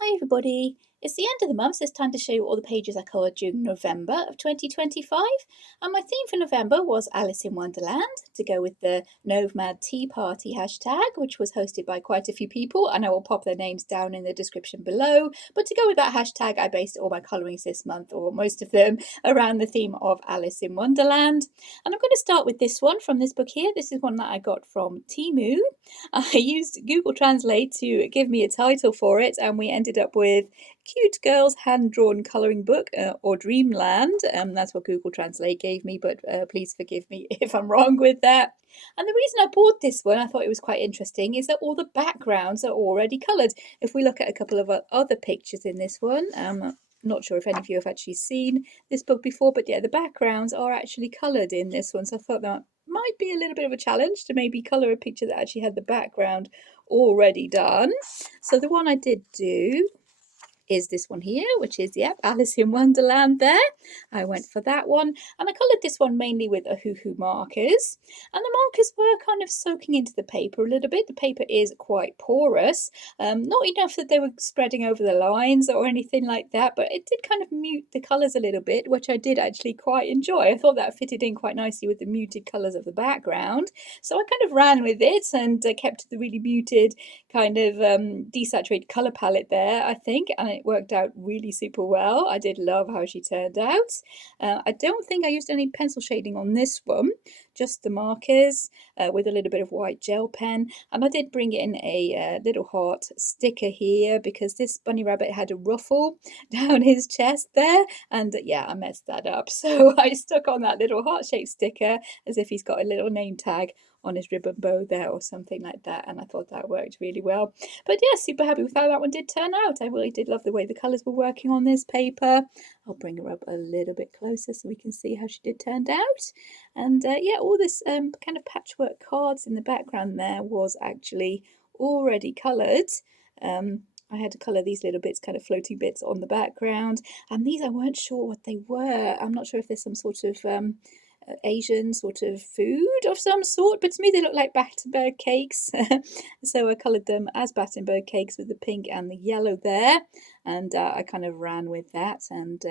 Hi everybody! It's the end of the month, so it's time to show you all the pages I coloured during November of 2025. And my theme for November was Alice in Wonderland, to go with the Novemad Tea Party hashtag, which was hosted by quite a few people, and I will pop their names down in the description below. But to go with that hashtag, I based all my colourings this month, or most of them, around the theme of Alice in Wonderland. And I'm going to start with this one from this book here. This is one that I got from Temu. I used Google Translate to give me a title for it, and we ended up with Cute Girl's Hand-Drawn Colouring Book, or Dreamland. That's what Google Translate gave me, but please forgive me if I'm wrong with that. And the reason I bought this one, I thought it was quite interesting, is that all the backgrounds are already coloured. If we look at a couple of other pictures in this one, not sure if any of you have actually seen this book before, but yeah, the backgrounds are actually coloured in this one, so I thought that might be a little bit of a challenge to maybe colour a picture that actually had the background already done. So the one I did do is this one here, which is, yep, Alice in Wonderland there. I went for that one, and I coloured this one mainly with Ohuhu markers, and the markers were kind of soaking into the paper a little bit. The paper is quite porous, not enough that they were spreading over the lines or anything like that, but it did kind of mute the colours a little bit, which I did actually quite enjoy. I thought that fitted in quite nicely with the muted colours of the background, so I kind of ran with it and kept the really muted kind of desaturated colour palette there, I think, and it worked out really super well. I did love how she turned out. I don't think I used any pencil shading on this one, just the markers with a little bit of white gel pen, and I did bring in a little heart sticker here because this bunny rabbit had a ruffle down his chest there, and yeah, I messed that up, so I stuck on that little heart-shaped sticker as if he's got a little name tag on his ribbon bow there or something like that, and I thought that worked really well. But yeah, super happy with how that one did turn out. I really did love the way the colours were working on this paper. I'll bring her up a little bit closer so we can see how she did turn out. And yeah, all this kind of patchwork cards in the background there was actually already coloured. I had to colour these little bits, kind of floaty bits on the background, and these I weren't sure what they were. I'm not sure if there's some sort of Asian sort of food of some sort, but to me they look like Battenberg cakes. So I coloured them as Battenberg cakes with the pink and the yellow there, and I kind of ran with that, and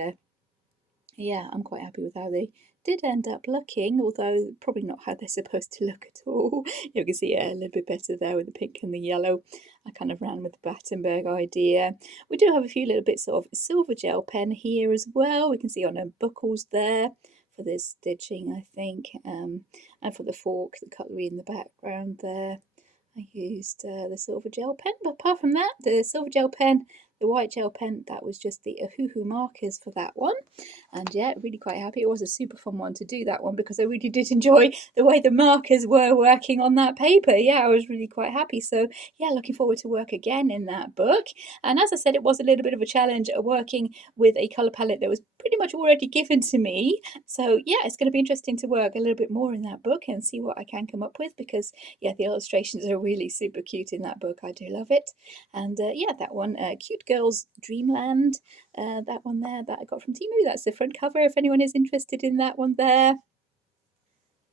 yeah, I'm quite happy with how they did end up looking, although probably not how they're supposed to look at all. You can see a little bit better there with the pink and the yellow. I kind of ran with the Battenberg idea. We do have a few little bits of silver gel pen here as well. We can see on her buckles there for this stitching, I think, and for the fork, the cutlery in the background there. I used the silver gel pen, but apart from that, the silver gel pen, the white gel pen, that was just the Ohuhu markers for that one. And yeah, really quite happy. It was a super fun one to do, that one, because I really did enjoy the way the markers were working on that paper. Yeah, I was really quite happy. So yeah, looking forward to work again in that book. And as I said, it was a little bit of a challenge working with a colour palette that was pretty much already given to me. So yeah, it's going to be interesting to work a little bit more in that book and see what I can come up with, because yeah, the illustrations are really super cute in that book. I do love it. And yeah, that one, Cute Girl's Dreamland, that one there that I got from Temu. That's the front cover if anyone is interested in that one there.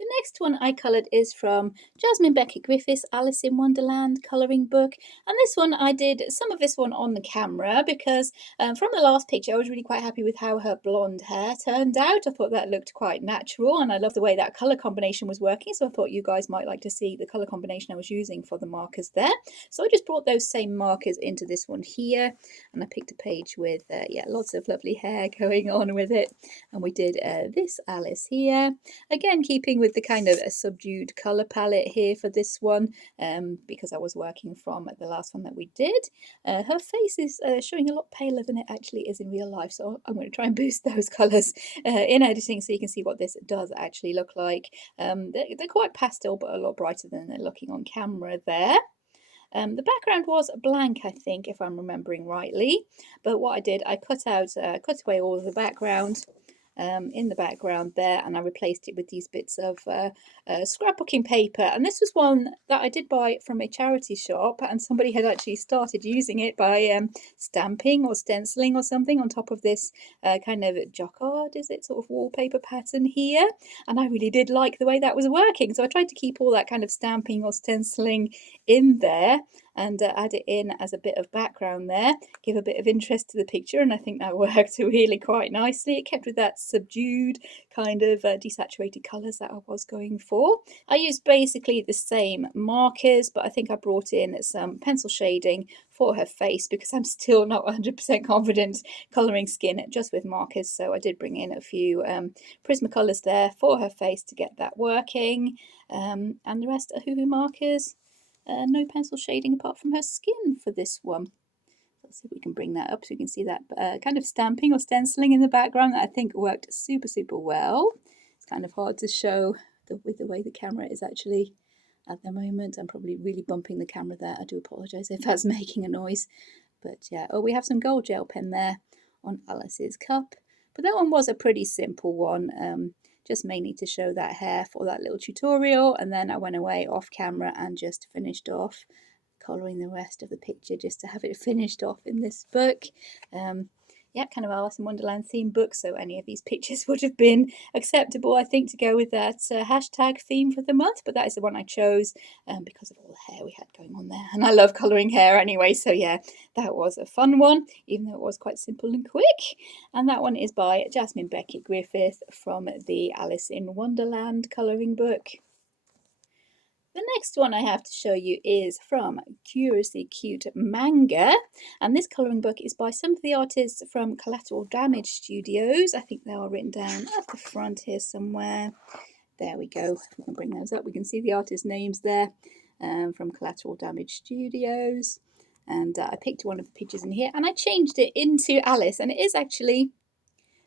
The next one I coloured is from Jasmine Becket-Griffith's Alice in Wonderland colouring book, and this one I did some of this one on the camera because from the last picture I was really quite happy with how her blonde hair turned out. I thought that looked quite natural, and I love the way that colour combination was working, so I thought you guys might like to see the colour combination I was using for the markers there. So I just brought those same markers into this one here, and I picked a page with yeah, lots of lovely hair going on with it, and we did this Alice here, again keeping with the kind of a subdued colour palette here for this one, because I was working from the last one that we did. Her face is showing a lot paler than it actually is in real life, so I'm going to try and boost those colours in editing so you can see what this does actually look like. They're quite pastel, but a lot brighter than they're looking on camera there. The background was blank, I think, if I'm remembering rightly, but what I did, I cut away all of the background in the background there, and I replaced it with these bits of scrapbooking paper. And this was one that I did buy from a charity shop, and somebody had actually started using it by stamping or stenciling or something on top of this kind of jacquard, is it, sort of wallpaper pattern here, and I really did like the way that was working, so I tried to keep all that kind of stamping or stenciling in there. and add it in as a bit of background there, give a bit of interest to the picture, and I think that worked really quite nicely. It kept with that subdued kind of desaturated colours that I was going for. I used basically the same markers, but I think I brought in some pencil shading for her face because I'm still not 100% confident colouring skin just with markers, so I did bring in a few Prismacolors there for her face to get that working, and the rest are Hoo Hoo markers. No pencil shading apart from her skin for this one. Let's see if we can bring that up so you can see that kind of stamping or stenciling in the background that I think worked super well. It's kind of hard to show with the way the camera is actually at the moment. I'm probably really bumping the camera there. I do apologise if that's making a noise. But yeah, oh, we have some gold gel pen there on Alice's cup. But that one was a pretty simple one, just mainly to show that hair for that little tutorial. And then I went away off camera and just finished off colouring the rest of the picture just to have it finished off in this book. Yeah, kind of Alice in Wonderland theme book, so any of these pictures would have been acceptable, I think, to go with that hashtag theme for the month, but that is the one I chose because of all the hair we had going on there, and I love colouring hair anyway, so yeah, that was a fun one, even though it was quite simple and quick. And that one is by Jasmine Becket-Griffith from the Alice in Wonderland colouring book. The next one I have to show you is from Curiously Cute Manga, and this colouring book is by some of the artists from Collateral Studios. I think they are written down at the front here somewhere. There we go. We can bring those up. We can see the artist names there from Collateral Studios. And I picked one of the pictures in here and I changed it into Alice, and it is actually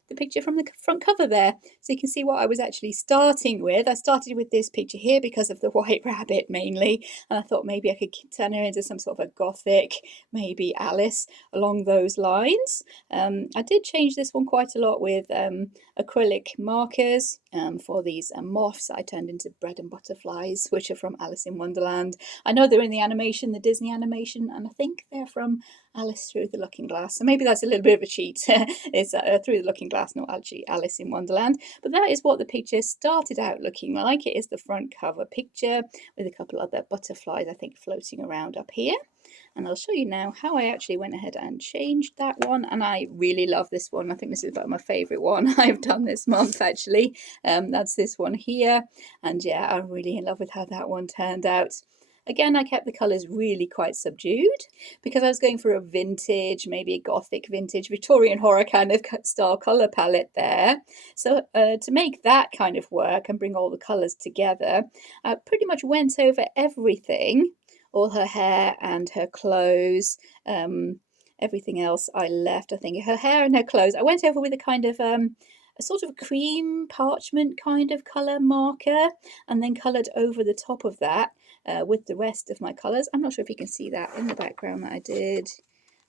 the picture from the front cover there, so you can see what I was actually starting with. I started with this picture here because of the white rabbit mainly, and I thought maybe I could turn her into some sort of a gothic, maybe Alice along those lines. I did change this one quite a lot with acrylic markers for these moths I turned into bread and butterflies, which are from Alice in Wonderland. I know they're in the animation, the Disney animation, and I think they're from Alice Through the Looking Glass, so maybe that's a little bit of a cheat. It's Through the Looking Glass, not actually Alice in Wonderland, but that is what the picture started out looking like. It is the front cover picture with a couple other butterflies, I think, floating around up here. And I'll show you now how I actually went ahead and changed that one, and I really love this one. I think this is about my favourite one I've done this month actually. That's this one here, and yeah, I'm really in love with how that one turned out. Again, I kept the colours really quite subdued because I was going for a vintage, maybe a gothic vintage, Victorian horror kind of style colour palette there. So to make that kind of work and bring all the colours together, I pretty much went over everything, all her hair and her clothes, everything else I left, I think, her hair and her clothes. I went over with a kind of a sort of cream parchment kind of colour marker, and then coloured over the top of that with the rest of my colours. I'm not sure if you can see that in the background that I did.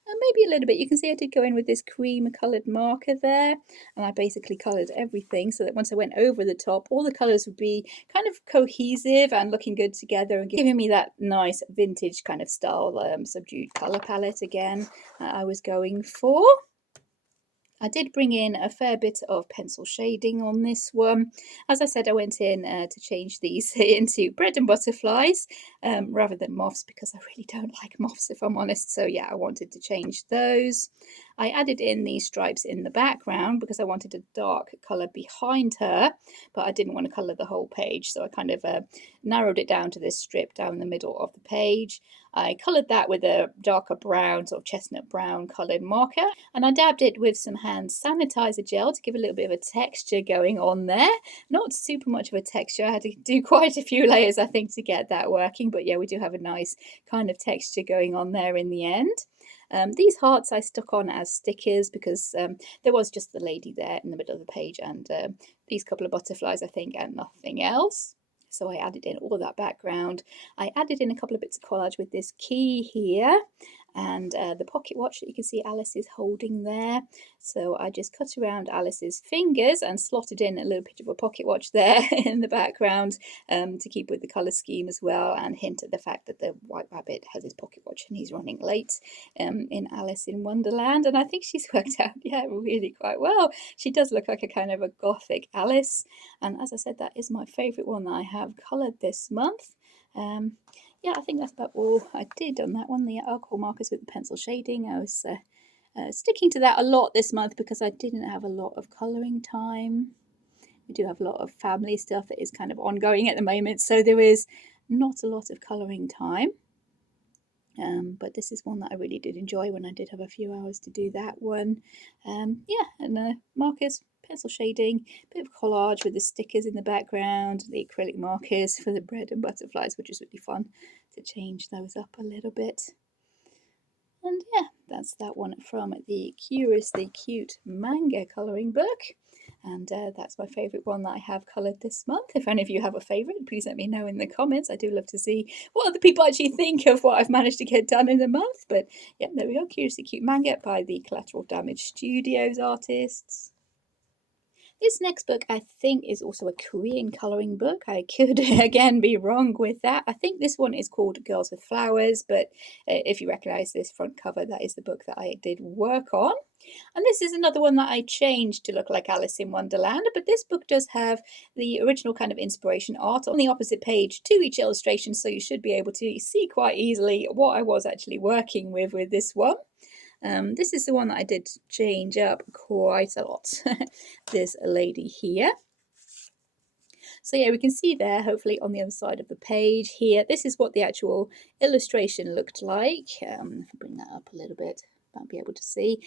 Maybe a little bit. You can see I did go in with this cream coloured marker there, and I basically coloured everything so that once I went over the top, all the colours would be kind of cohesive and looking good together and giving me that nice vintage kind of style subdued colour palette again I was going for. I did bring in a fair bit of pencil shading on this one. As I said, I went in to change these into bread and butterflies rather than moths, because I really don't like moths, if I'm honest. So yeah, I wanted to change those. I added in these stripes in the background because I wanted a dark colour behind her, but I didn't want to colour the whole page. So I kind of narrowed it down to this strip down the middle of the page. I coloured that with a darker brown, sort of chestnut brown coloured marker, and I dabbed it with some hand sanitizer gel to give a little bit of a texture going on there. Not super much of a texture, I had to do quite a few layers I think to get that working, but yeah, we do have a nice kind of texture going on there in the end. These hearts I stuck on as stickers because there was just the lady there in the middle of the page, and these couple of butterflies I think, and nothing else. So I added in all that background. I added in a couple of bits of collage with this key here and the pocket watch that you can see Alice is holding there. So I just cut around Alice's fingers and slotted in a little bit of a pocket watch there in the background to keep with the colour scheme as well, and hint at the fact that the white rabbit has his pocket watch and he's running late in Alice in Wonderland. And I think she's worked out, yeah, really quite well. She does look like a kind of a gothic Alice, and as I said, that is my favourite one that I have coloured this month. yeah, I think that's about all I did on that one. The alcohol markers with the pencil shading. I was sticking to that a lot this month because I didn't have a lot of colouring time. We do have a lot of family stuff that is kind of ongoing at the moment, so there is not a lot of colouring time. But this is one that I really did enjoy when I did have a few hours to do that one. Yeah, and markers, pencil shading, bit of collage with the stickers in the background, the acrylic markers for the bread and butterflies, which is really fun to change those up a little bit. And yeah, that's that one from the Curiously Cute Manga colouring book. And that's my favourite one that I have coloured this month. If any of you have a favourite, please let me know in the comments. I do love to see what other people actually think of what I've managed to get done in a month. But yeah, there we go. Curiously Cute Manga by the Collateral Damage Studios artists. This next book, I think, is also a Korean colouring book. I could, again, be wrong with that. I think this one is called Girls with Flowers, but if you recognise this front cover, that is the book that I did work on. And this is another one that I changed to look like Alice in Wonderland, but this book does have the original kind of inspiration art on the opposite page to each illustration, so you should be able to see quite easily what I was actually working with this one. This is the one that I did change up quite a lot. This lady here. So yeah, we can see there, hopefully on the other side of the page here, this is what the actual illustration looked like. If I bring that up a little bit, might be able to see.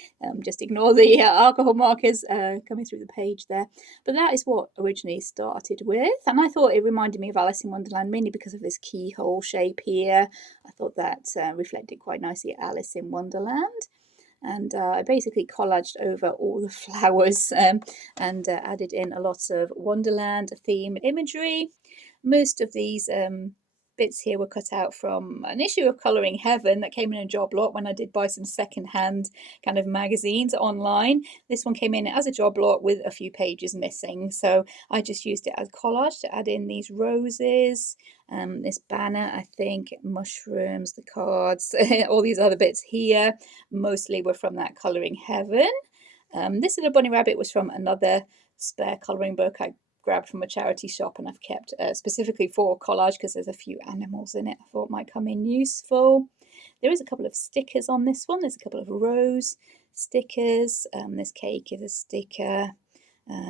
Just ignore the alcohol markers coming through the page there. But that is what originally started with. And I thought it reminded me of Alice in Wonderland, mainly because of this keyhole shape here. I thought that reflected quite nicely Alice in Wonderland. And I basically collaged over all the flowers and added in a lot of Wonderland themed imagery. Most of these bits here were cut out from an issue of Colouring Heaven that came in a job lot when I did buy some second-hand kind of magazines online. This one came in as a job lot with a few pages missing, so I just used it as collage to add in these roses, this banner, I think, mushrooms, the cards, all these other bits here mostly were from that Colouring Heaven. This little bunny rabbit was from another spare colouring book I grabbed from a charity shop, and I've kept specifically for collage because there's a few animals in it I thought might come in useful. There is a couple of stickers on this one. There's a couple of rose stickers. This cake is a sticker.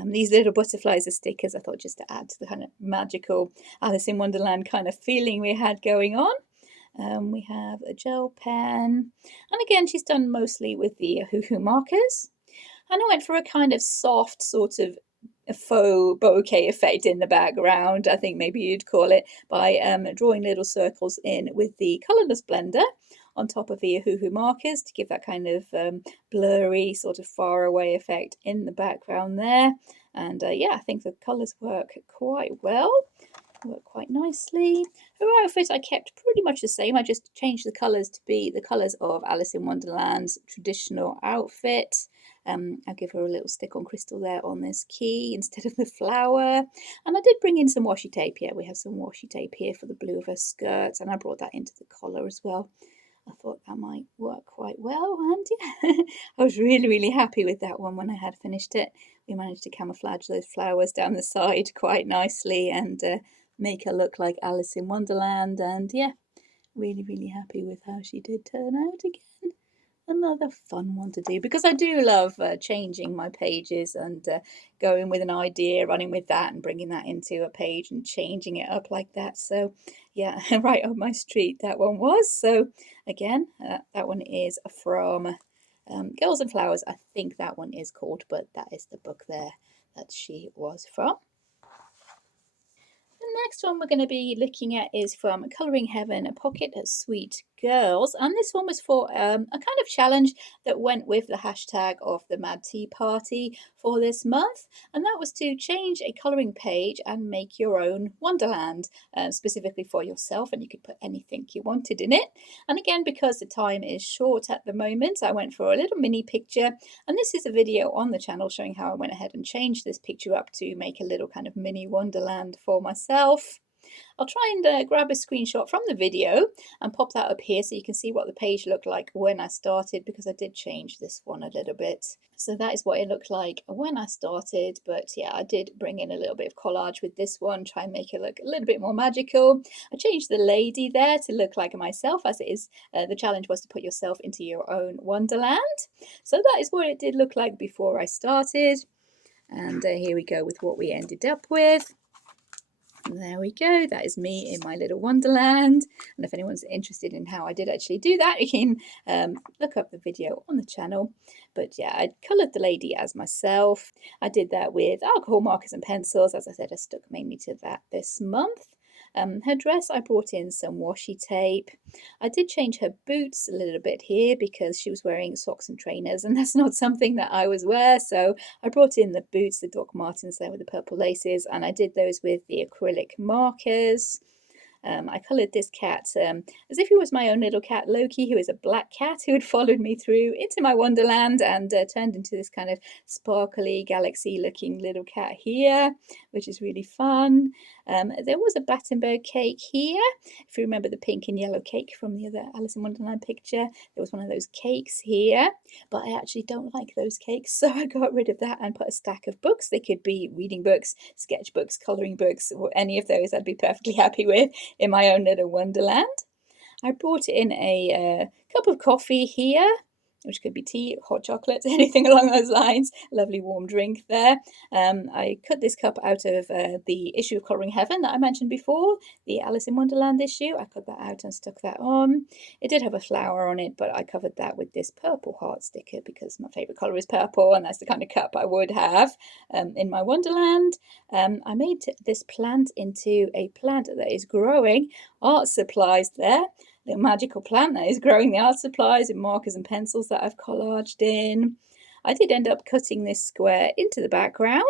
These little butterflies are stickers, I thought, just to add to the kind of magical Alice in Wonderland kind of feeling we had going on. We have a gel pen, and again she's done mostly with the hoo-hoo markers, and I went for a kind of soft sort of a faux bokeh effect in the background, I think maybe you'd call it, by drawing little circles in with the colourless blender on top of the hoo-hoo markers to give that kind of blurry sort of far away effect in the background there. And yeah, I think the colours work quite well. Work quite nicely. Her outfit I kept pretty much the same. I just changed the colours to be the colours of Alice in Wonderland's traditional outfit. I'll give her a little stick-on crystal there on this key instead of the flower. And I did bring in some washi tape. Yeah, we have some washi tape here for the blue of her skirts, and I brought that into the collar as well. I thought that might work quite well, and yeah, I was really happy with that one when I had finished it. We managed to camouflage those flowers down the side quite nicely and make her look like Alice in Wonderland, and yeah, really happy with how she did turn out again. Another fun one to do, because I do love changing my pages and going with an idea, running with that and bringing that into a page and changing it up like that. So yeah, right on my street that one was. So again, that one is from Girls and Flowers, I think that one is called, but that is the book there that she was from. The next one we're going to be looking at is from Colouring Heaven, a Pocket of Sweet Girls, and this one was for a kind of challenge that went with the hashtag of the Mad Tea Party for this month, and that was to change a colouring page and make your own Wonderland, specifically for yourself, and you could put anything you wanted in it. And again, because the time is short at the moment, I went for a little mini picture, and this is a video on the channel showing how I went ahead and changed this picture up to make a little kind of mini Wonderland for myself. I'll try and grab a screenshot from the video and pop that up here so you can see what the page looked like when I started, because I did change this one a little bit. So that is what it looked like when I started, but yeah, I did bring in a little bit of collage with this one, try and make it look a little bit more magical. I changed the lady there to look like myself, as it is, the challenge was to put yourself into your own Wonderland. So that is what it did look like before I started. And here we go with what we ended up with. And there we go, that is me in my little Wonderland. And if anyone's interested in how I did actually do that, you can look up the video on the channel. But yeah, I coloured the lady as myself. I did that with alcohol markers and pencils. As I said, I stuck mainly to that this month. Her dress, I brought in some washi tape. I did change her boots a little bit here because she was wearing socks and trainers, and that's not something that I was wear. So I brought in the boots, the Doc Martens there with the purple laces, and I did those with the acrylic markers. I coloured this cat as if he was my own little cat, Loki, who is a black cat who had followed me through into my Wonderland and turned into this kind of sparkly, galaxy-looking little cat here, which is really fun. There was a Battenberg cake here. If you remember the pink and yellow cake from the other Alice in Wonderland picture, there was one of those cakes here, but I actually don't like those cakes, so I got rid of that and put a stack of books. They could be reading books, sketchbooks, colouring books, or any of those I'd be perfectly happy with in my own little Wonderland. I brought in a cup of coffee here, which could be tea, hot chocolate, anything along those lines. Lovely warm drink there. I cut this cup out of the issue of Colouring Heaven that I mentioned before, the Alice in Wonderland issue. I cut that out and stuck that on. It did have a flower on it, but I covered that with this purple heart sticker because my favourite colour is purple, and that's the kind of cup I would have in my Wonderland. I made this plant into a plant that is growing art supplies there. Little magical plant that is growing the art supplies and markers and pencils that I've collaged in. I did end up cutting this square into the background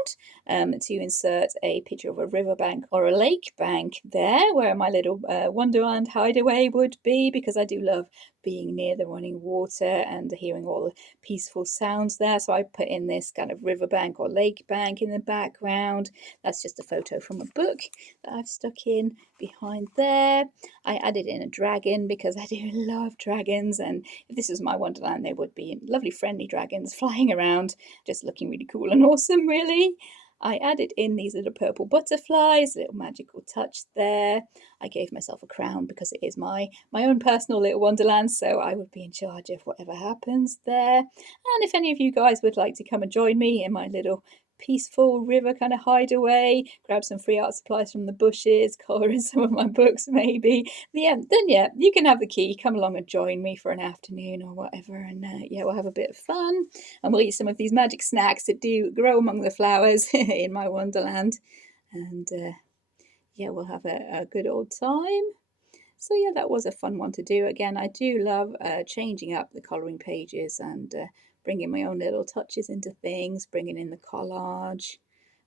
to insert a picture of a riverbank or a lake bank there, where my little Wonderland hideaway would be, because I do love being near the running water and hearing all the peaceful sounds there. So I put in this kind of riverbank or lake bank in the background. That's just a photo from a book that I've stuck in behind there. I added in a dragon because I do love dragons, and if this was my Wonderland, they would be lovely friendly dragons flying around, just looking really cool and awesome, really. I added in these little purple butterflies, a little magical touch there. I gave myself a crown because it is my own personal little Wonderland, so I would be in charge of whatever happens there. And if any of you guys would like to come and join me in my little peaceful river kind of hideaway, grab some free art supplies from the bushes, colour in some of my books maybe, then yeah, you can have the key, come along and join me for an afternoon or whatever, and yeah, we'll have a bit of fun, and we'll eat some of these magic snacks that do grow among the flowers in my Wonderland, and yeah, we'll have a good old time. So yeah, that was a fun one to do. Again, I do love changing up the colouring pages and bringing my own little touches into things, bringing in the collage,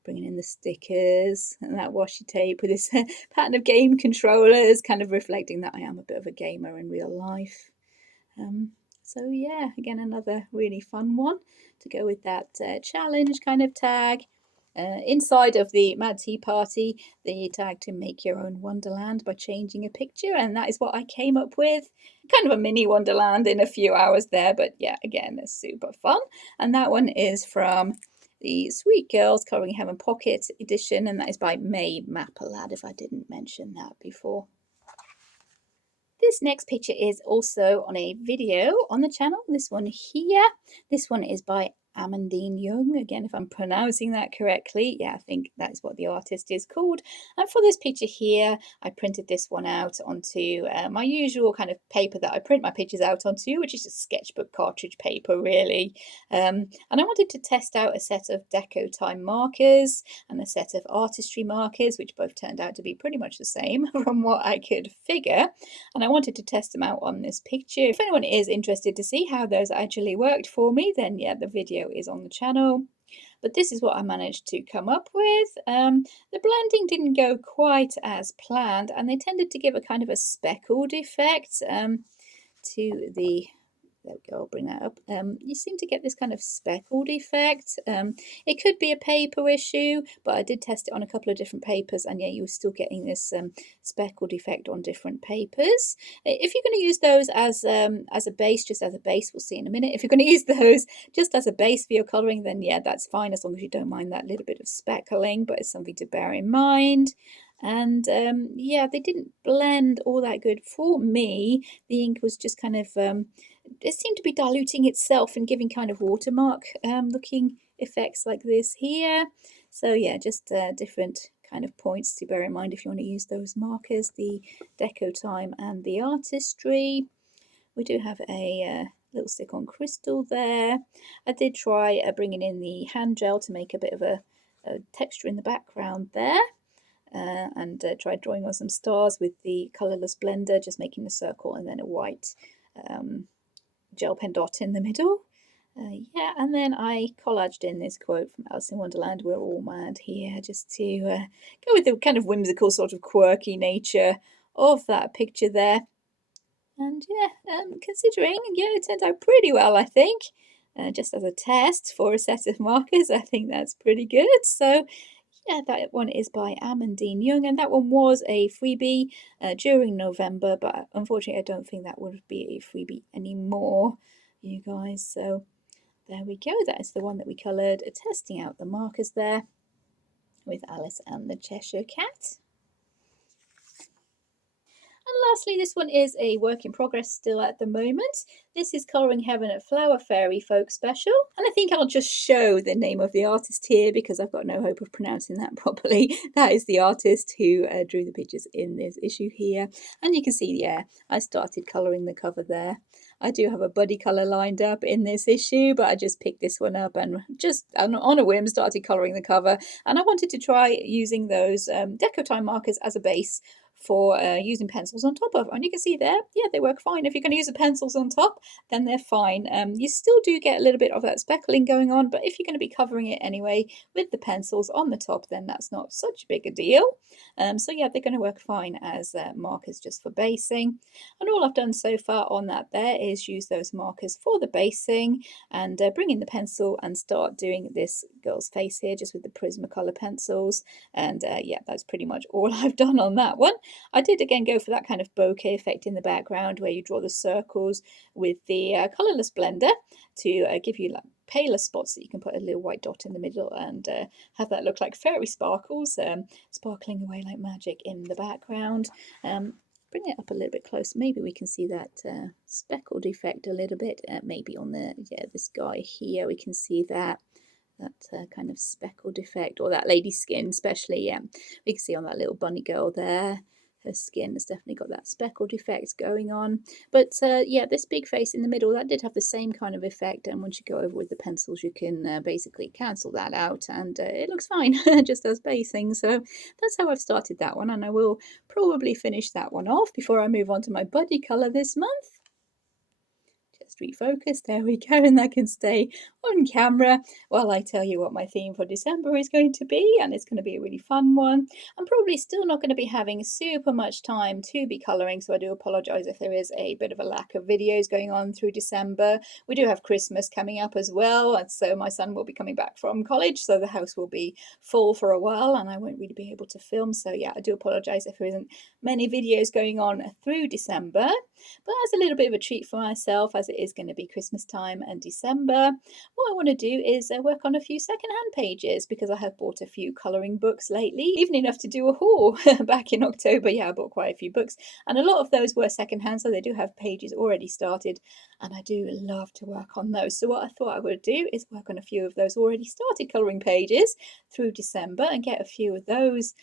bringing in the stickers and that washi tape with this pattern of game controllers, kind of reflecting that I am a bit of a gamer in real life. So yeah, again, another really fun one to go with that challenge kind of tag. Inside of the Mad Tea Party, the tag to make your own Wonderland by changing a picture, and that is what I came up with. Kind of a mini Wonderland in a few hours there, but yeah, again, it's super fun. And that one is from the Sweet Girls Colouring Heaven Pocket Edition, and that is by Mapalad, if I didn't mention that before. This next picture is also on a video on the channel, this one here. This one is by Amandine Jung, again, if I'm pronouncing that correctly. Yeah, I think that is what the artist is called. And for this picture here, I printed this one out onto my usual kind of paper that I print my pictures out onto, which is just sketchbook cartridge paper, really. And I wanted to test out a set of Deco Time markers and a set of artistry markers, which both turned out to be pretty much the same from what I could figure. And I wanted to test them out on this picture. If anyone is interested to see how those actually worked for me, then yeah, the video is on the channel. But this is what I managed to come up with. The blending didn't go quite as planned, and they tended to give a kind of a speckled effect to the There we go, I'll bring that up. You seem to get this kind of speckled effect. It could be a paper issue, but I did test it on a couple of different papers, and yeah, you were still getting this speckled effect on different papers. If you're going to use those as a base, just as a base, we'll see in a minute. If you're going to use those just as a base for your colouring, then yeah, that's fine, as long as you don't mind that little bit of speckling, but it's something to bear in mind. And yeah, they didn't blend all that good for me. The ink was just kind of it seemed to be diluting itself and giving kind of watermark looking effects like this here. So yeah, just different kind of points to bear in mind if you want to use those markers, the deco time and the artistry. We do have a little stick-on crystal there. I did try bringing in the hand gel to make a bit of a texture in the background there. And tried drawing on some stars with the colourless blender, just making a circle and then a white gel pen dot in the middle. Yeah, and then I collaged in this quote from Alice in Wonderland, "We're all mad here," just to go with the kind of whimsical, sort of quirky nature of that picture there. And yeah, considering, yeah, it turned out pretty well, I think. Just as a test for a set of markers, I think that's pretty good. So yeah, that one is by Amandine Jung, and that one was a freebie during November, but unfortunately I don't think that would be a freebie anymore, you guys. So there we go, that is the one that we coloured, testing out the markers there with Alice and the Cheshire Cat. And lastly, this one is a work in progress still at the moment. This is Colouring Heaven at Flower Fairy Folk Special. And I think I'll just show the name of the artist here because I've got no hope of pronouncing that properly. That is the artist who drew the pictures in this issue here. And you can see, yeah, I started colouring the cover there. I do have a buddy colour lined up in this issue, but I just picked this one up and just on a whim started colouring the cover. And I wanted to try using those Deco Time markers as a base for using pencils on top of. And you can see there, yeah, they work fine. If you're going to use the pencils on top, then they're fine. You still do get a little bit of that speckling going on, but if you're going to be covering it anyway with the pencils on the top, then that's not such a big a deal. So yeah, they're going to work fine as markers just for basing. And all I've done so far on that there is use those markers for the basing and bring in the pencil and start doing this girl's face here just with the Prismacolor pencils. And yeah, that's pretty much all I've done on that one. I did again go for that kind of bokeh effect in the background where you draw the circles with the colourless blender to give you like paler spots that you can put a little white dot in the middle and have that look like fairy sparkles sparkling away like magic in the background. Bring it up a little bit closer, maybe we can see that speckled effect a little bit, maybe on the, yeah, this guy here, we can see that kind of speckled effect, or that lady's skin especially. Yeah, we can see on that little bunny girl there, her skin has definitely got that speckled effect going on. But yeah, this big face in the middle, that did have the same kind of effect, and once you go over with the pencils you can basically cancel that out and it looks fine just as basing. So that's how I've started that one, and I will probably finish that one off before I move on to my buddy colour this month. Just refocus, there we go, and that can stay on camera while I tell you what my theme for December is going to be, and it's going to be a really fun one. I'm probably still not going to be having super much time to be colouring, so I do apologise if there is a bit of a lack of videos going on through December. We do have Christmas coming up as well, and so my son will be coming back from college, so the house will be full for a while and I won't really be able to film. So yeah, I do apologise if there isn't many videos going on through December, but as a little bit of a treat for myself, as it is going to be Christmas time and December, what I want to do is work on a few secondhand pages because I have bought a few colouring books lately, even enough to do a haul back in October. Yeah, I bought quite a few books and a lot of those were secondhand, so they do have pages already started and I do love to work on those. So what I thought I would do is work on a few of those already started colouring pages through December and get a few of those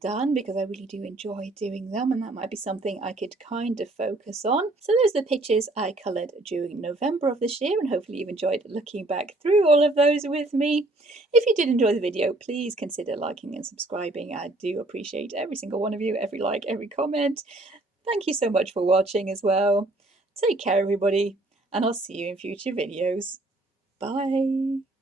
done because I really do enjoy doing them, and that might be something I could kind of focus on. So those are the pictures I coloured during November of this year, and hopefully you've enjoyed looking back through all of those with me. If you did enjoy the video, please consider liking and subscribing. I do appreciate every single one of you, every like, every comment. Thank you so much for watching as well. Take care everybody, and I'll see you in future videos. Bye.